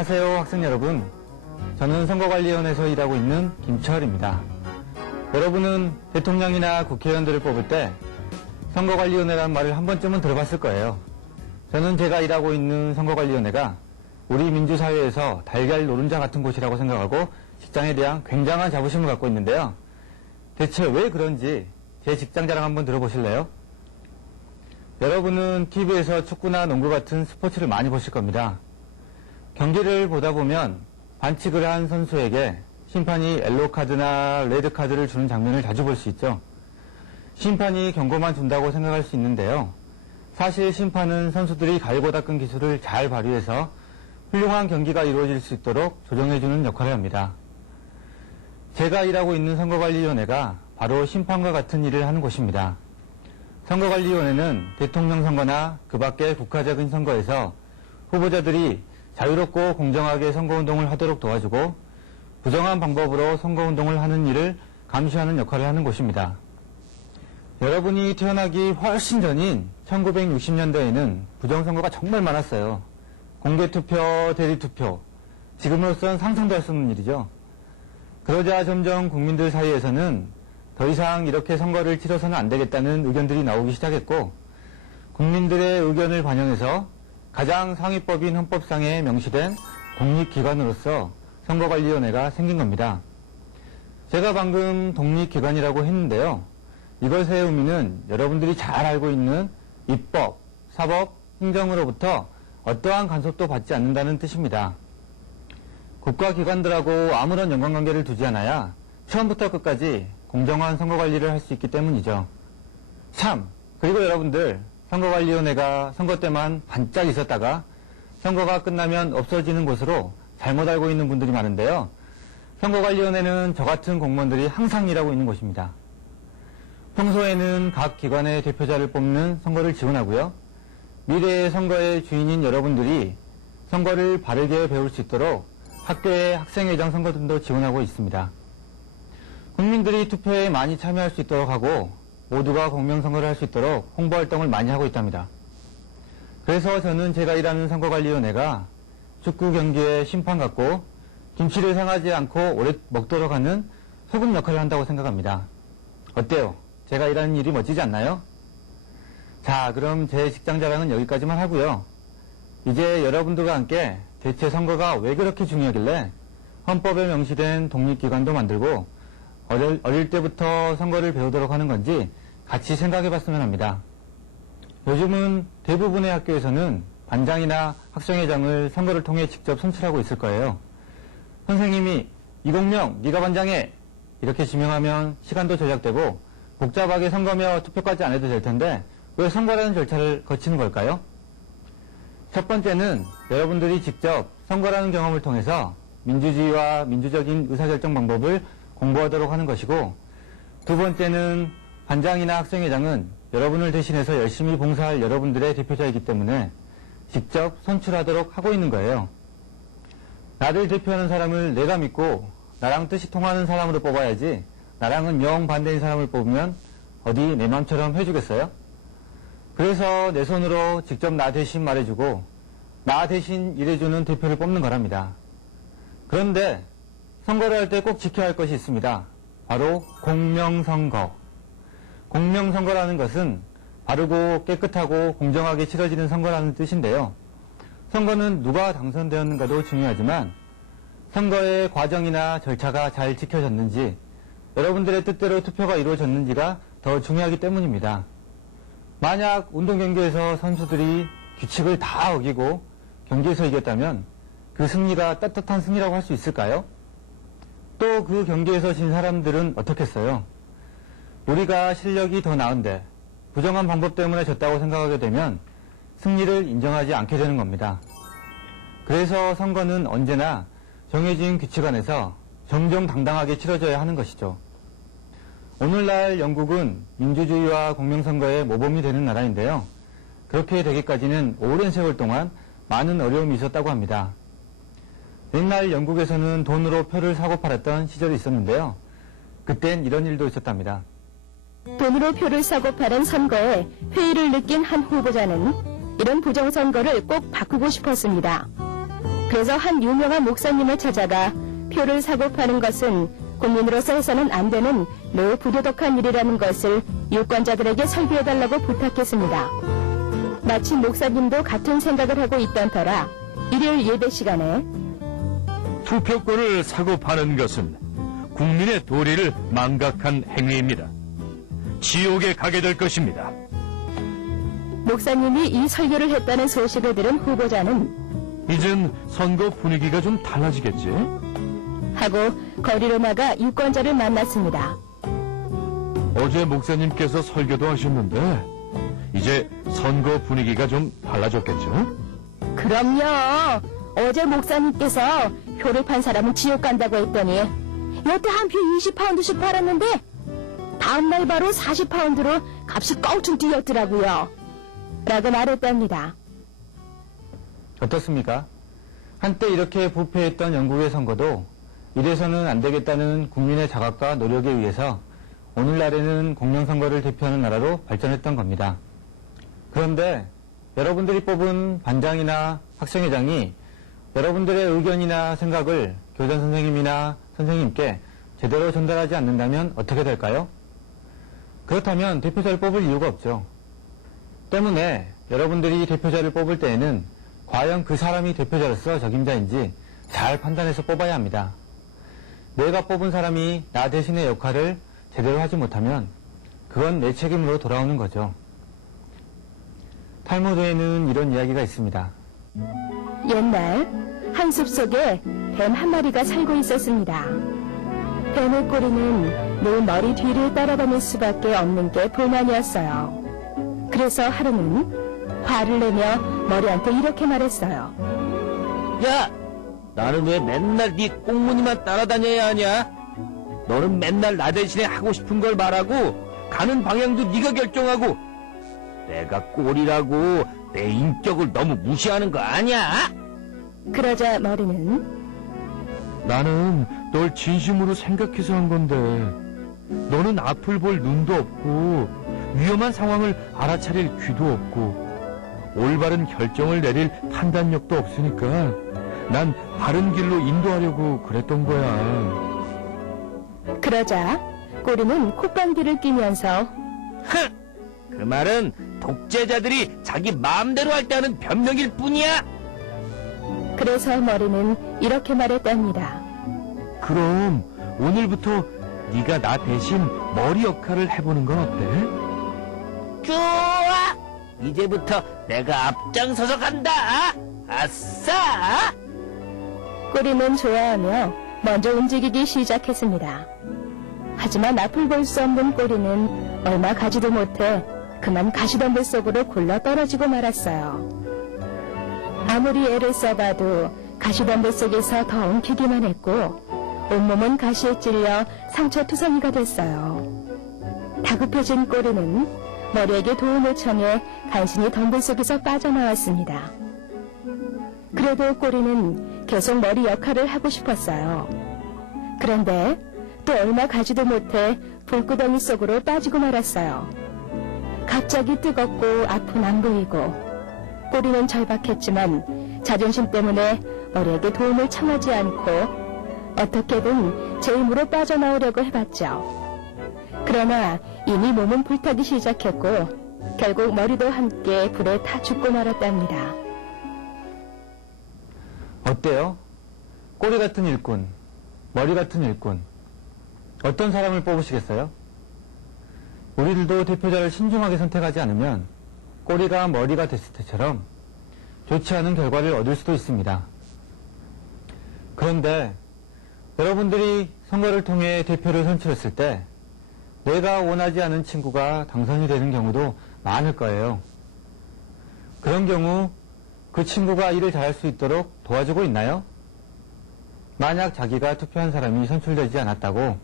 안녕하세요, 학생 여러분. 저는 선거관리위원회에서 일하고 있는 김철입니다. 여러분은 대통령이나 국회의원들을 뽑을 때 선거관리위원회라는 말을 한 번쯤은 들어봤을 거예요. 저는 제가 일하고 있는 선거관리위원회가 우리 민주사회에서 달걀 노른자 같은 곳이라고 생각하고 직장에 대한 굉장한 자부심을 갖고 있는데요. 대체 왜 그런지 제 직장 자랑 한번 들어보실래요? 여러분은 TV에서 축구나 농구 같은 스포츠를 많이 보실 겁니다. 경기를 보다 보면 반칙을 한 선수에게 심판이 옐로우 카드나 레드 카드를 주는 장면을 자주 볼 수 있죠. 심판이 경고만 준다고 생각할 수 있는데요. 사실 심판은 선수들이 갈고 닦은 기술을 잘 발휘해서 훌륭한 경기가 이루어질 수 있도록 조정해주는 역할을 합니다. 제가 일하고 있는 선거관리위원회가 바로 심판과 같은 일을 하는 곳입니다. 선거관리위원회는 대통령 선거나 그 밖의 국가적인 선거에서 후보자들이 자유롭고 공정하게 선거운동을 하도록 도와주고 부정한 방법으로 선거운동을 하는 일을 감시하는 역할을 하는 곳입니다. 여러분이 태어나기 훨씬 전인 1960년대에는 부정선거가 정말 많았어요. 공개투표, 대리투표, 지금으로선 상상도 할 수 없는 일이죠. 그러자 점점 국민들 사이에서는 더 이상 이렇게 선거를 치러서는 안 되겠다는 의견들이 나오기 시작했고 국민들의 의견을 반영해서 가장 상위법인 헌법상에 명시된 독립기관으로서 선거관리위원회가 생긴 겁니다. 제가 방금 독립기관이라고 했는데요. 이것의 의미는 여러분들이 잘 알고 있는 입법, 사법, 행정으로부터 어떠한 간섭도 받지 않는다는 뜻입니다. 국가기관들하고 아무런 연관관계를 두지 않아야 처음부터 끝까지 공정한 선거관리를 할 수 있기 때문이죠. 참, 그리고 여러분들 선거관리위원회가 선거 때만 반짝 있었다가 선거가 끝나면 없어지는 곳으로 잘못 알고 있는 분들이 많은데요. 선거관리위원회는 저 같은 공무원들이 항상 일하고 있는 곳입니다. 평소에는 각 기관의 대표자를 뽑는 선거를 지원하고요. 미래의 선거의 주인인 여러분들이 선거를 바르게 배울 수 있도록 학교의 학생회장 선거 등도 지원하고 있습니다. 국민들이 투표에 많이 참여할 수 있도록 하고 모두가 공명선거를 할 수 있도록 홍보활동을 많이 하고 있답니다. 그래서 저는 제가 일하는 선거관리위원회가 축구 경기의 심판 같고 김치를 상하지 않고 오래 먹도록 하는 소금 역할을 한다고 생각합니다. 어때요? 제가 일하는 일이 멋지지 않나요? 자, 그럼 제 직장 자랑은 여기까지만 하고요. 이제 여러분들과 함께 대체 선거가 왜 그렇게 중요하길래 헌법에 명시된 독립기관도 만들고 어릴 때부터 선거를 배우도록 하는 건지 같이 생각해 봤으면 합니다. 요즘은 대부분의 학교에서는 반장이나 학생회장을 선거를 통해 직접 선출하고 있을 거예요. 선생님이 이공명 네가 반장해 이렇게 지명하면 시간도 절약되고 복잡하게 선거며 투표까지 안 해도 될 텐데 왜 선거라는 절차를 거치는 걸까요? 첫 번째는 여러분들이 직접 선거라는 경험을 통해서 민주주의와 민주적인 의사결정 방법을 공부하도록 하는 것이고 두 번째는 반장이나 학생회장은 여러분을 대신해서 열심히 봉사할 여러분들의 대표자이기 때문에 직접 선출하도록 하고 있는 거예요. 나를 대표하는 사람을 내가 믿고 나랑 뜻이 통하는 사람으로 뽑아야지 나랑은 영 반대인 사람을 뽑으면 어디 내 맘처럼 해주겠어요? 그래서 내 손으로 직접 나 대신 말해주고 나 대신 일해주는 대표를 뽑는 거랍니다. 그런데 선거를 할 때 꼭 지켜야 할 것이 있습니다. 바로 공명선거. 공명선거라는 것은 바르고 깨끗하고 공정하게 치러지는 선거라는 뜻인데요. 선거는 누가 당선되었는가도 중요하지만 선거의 과정이나 절차가 잘 지켜졌는지 여러분들의 뜻대로 투표가 이루어졌는지가 더 중요하기 때문입니다. 만약 운동경기에서 선수들이 규칙을 다 어기고 경기에서 이겼다면 그 승리가 떳떳한 승리라고 할 수 있을까요? 또 그 경기에서 진 사람들은 어떻겠어요? 우리가 실력이 더 나은데 부정한 방법 때문에 졌다고 생각하게 되면 승리를 인정하지 않게 되는 겁니다. 그래서 선거는 언제나 정해진 규칙 안에서 정정당당하게 치러져야 하는 것이죠. 오늘날 영국은 민주주의와 공명선거의 모범이 되는 나라인데요. 그렇게 되기까지는 오랜 세월 동안 많은 어려움이 있었다고 합니다. 옛날 영국에서는 돈으로 표를 사고 팔았던 시절이 있었는데요. 그땐 이런 일도 있었답니다. 돈으로 표를 사고 파는 선거에 회의를 느낀 한 후보자는 이런 부정선거를 꼭 바꾸고 싶었습니다. 그래서 한 유명한 목사님을 찾아가 표를 사고 파는 것은 국민으로서 해서는 안 되는 매우 부도덕한 일이라는 것을 유권자들에게 설교해달라고 부탁했습니다. 마침 목사님도 같은 생각을 하고 있던 터라 일요일 예배 시간에 투표권을 사고 파는 것은 국민의 도리를 망각한 행위입니다. 지옥에 가게 될 것입니다. 목사님이 이 설교를 했다는 소식을 들은 후보자는 이젠 선거 분위기가 좀 달라지겠지? 하고 거리로 나가 유권자를 만났습니다. 어제 목사님께서 설교도 하셨는데 이제 선거 분위기가 좀 달라졌겠죠? 그럼요. 어제 목사님께서 표를 판 사람은 지옥 간다고 했더니 여태 한 표 20파운드씩 팔았는데 다음날 바로 40파운드로 값이 껑충 뛰었더라고요. 라고 말했답니다. 어떻습니까? 한때 이렇게 부패했던 영국의 선거도 이래서는 안 되겠다는 국민의 자각과 노력에 의해서 오늘날에는 공영선거를 대표하는 나라로 발전했던 겁니다. 그런데 여러분들이 뽑은 반장이나 학생회장이 여러분들의 의견이나 생각을 교장 선생님이나 선생님께 제대로 전달하지 않는다면 어떻게 될까요? 그렇다면 대표자를 뽑을 이유가 없죠. 때문에 여러분들이 대표자를 뽑을 때에는 과연 그 사람이 대표자로서 적임자인지 잘 판단해서 뽑아야 합니다. 내가 뽑은 사람이 나 대신의 역할을 제대로 하지 못하면 그건 내 책임으로 돌아오는 거죠. 탈무드에는 이런 이야기가 있습니다. 옛날 한 숲속에 뱀 한 마리가 살고 있었습니다. 뱀의 꼬리는 늘 머리 뒤를 따라다닐 수밖에 없는 게 불만이었어요. 그래서 하루는 화를 내며 머리한테 이렇게 말했어요. 야, 나는 왜 맨날 네 꽁무니만 따라다녀야 하냐? 너는 맨날 나 대신에 하고 싶은 걸 말하고 가는 방향도 네가 결정하고 내가 꼴이라고 내 인격을 너무 무시하는 거 아니야? 그러자 머리는 나는 널 진심으로 생각해서 한 건데 너는 앞을 볼 눈도 없고 위험한 상황을 알아차릴 귀도 없고 올바른 결정을 내릴 판단력도 없으니까 난 바른 길로 인도하려고 그랬던 거야. 그러자 꼬리는 콧방귀를 뀌면서 흥! 그 말은 독재자들이 자기 마음대로 할 때 하는 변명일 뿐이야. 그래서 머리는 이렇게 말했답니다. 그럼 오늘부터 네가 나 대신 머리 역할을 해보는 건 어때? 좋아! 이제부터 내가 앞장서서 간다. 아싸! 꼬리는 좋아하며 먼저 움직이기 시작했습니다. 하지만 앞을 볼 수 없는 꼬리는 얼마 가지도 못해 그만 가시덤불 속으로 굴러 떨어지고 말았어요. 아무리 애를 써봐도 가시덤불 속에서 더 엉키기만 했고 온몸은 가시에 찔려 상처투성이가 됐어요. 다급해진 꼬리는 머리에게 도움을 청해 간신히 덤불 속에서 빠져나왔습니다. 그래도 꼬리는 계속 머리 역할을 하고 싶었어요. 그런데 또 얼마 가지도 못해 불구덩이 속으로 빠지고 말았어요. 갑자기 뜨겁고 앞은 안 보이고 꼬리는 절박했지만 자존심 때문에 머리에게 도움을 청하지 않고 어떻게든 제 힘으로 빠져나오려고 해봤죠. 그러나 이미 몸은 불타기 시작했고 결국 머리도 함께 불에 타 죽고 말았답니다. 어때요? 꼬리 같은 일꾼, 머리 같은 일꾼. 어떤 사람을 뽑으시겠어요? 우리들도 대표자를 신중하게 선택하지 않으면 꼬리가 머리가 됐을 때처럼 좋지 않은 결과를 얻을 수도 있습니다. 그런데 여러분들이 선거를 통해 대표를 선출했을 때 내가 원하지 않은 친구가 당선이 되는 경우도 많을 거예요. 그런 경우 그 친구가 일을 잘할 수 있도록 도와주고 있나요? 만약 자기가 투표한 사람이 선출되지 않았다고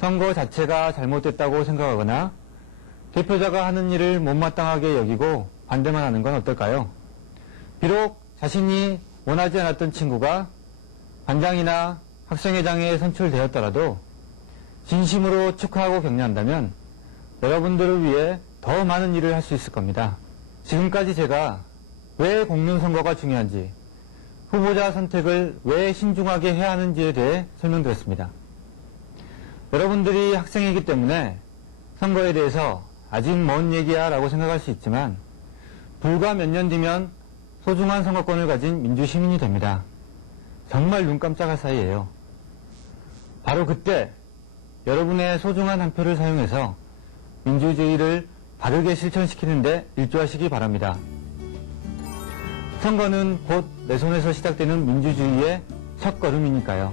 선거 자체가 잘못됐다고 생각하거나 대표자가 하는 일을 못마땅하게 여기고 반대만 하는 건 어떨까요? 비록 자신이 원하지 않았던 친구가 반장이나 학생회장에 선출되었더라도 진심으로 축하하고 격려한다면 여러분들을 위해 더 많은 일을 할 수 있을 겁니다. 지금까지 제가 왜 공론선거가 중요한지, 후보자 선택을 왜 신중하게 해야 하는지에 대해 설명드렸습니다. 여러분들이 학생이기 때문에 선거에 대해서 아직 먼 얘기야 라고 생각할 수 있지만 불과 몇 년 뒤면 소중한 선거권을 가진 민주시민이 됩니다. 정말 눈 깜짝할 사이예요. 바로 그때 여러분의 소중한 한 표를 사용해서 민주주의를 바르게 실천시키는데 일조하시기 바랍니다. 선거는 곧 내 손에서 시작되는 민주주의의 첫걸음이니까요.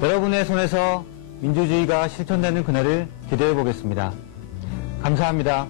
여러분의 손에서 민주주의가 실천되는 그날을 기대해 보겠습니다. 감사합니다.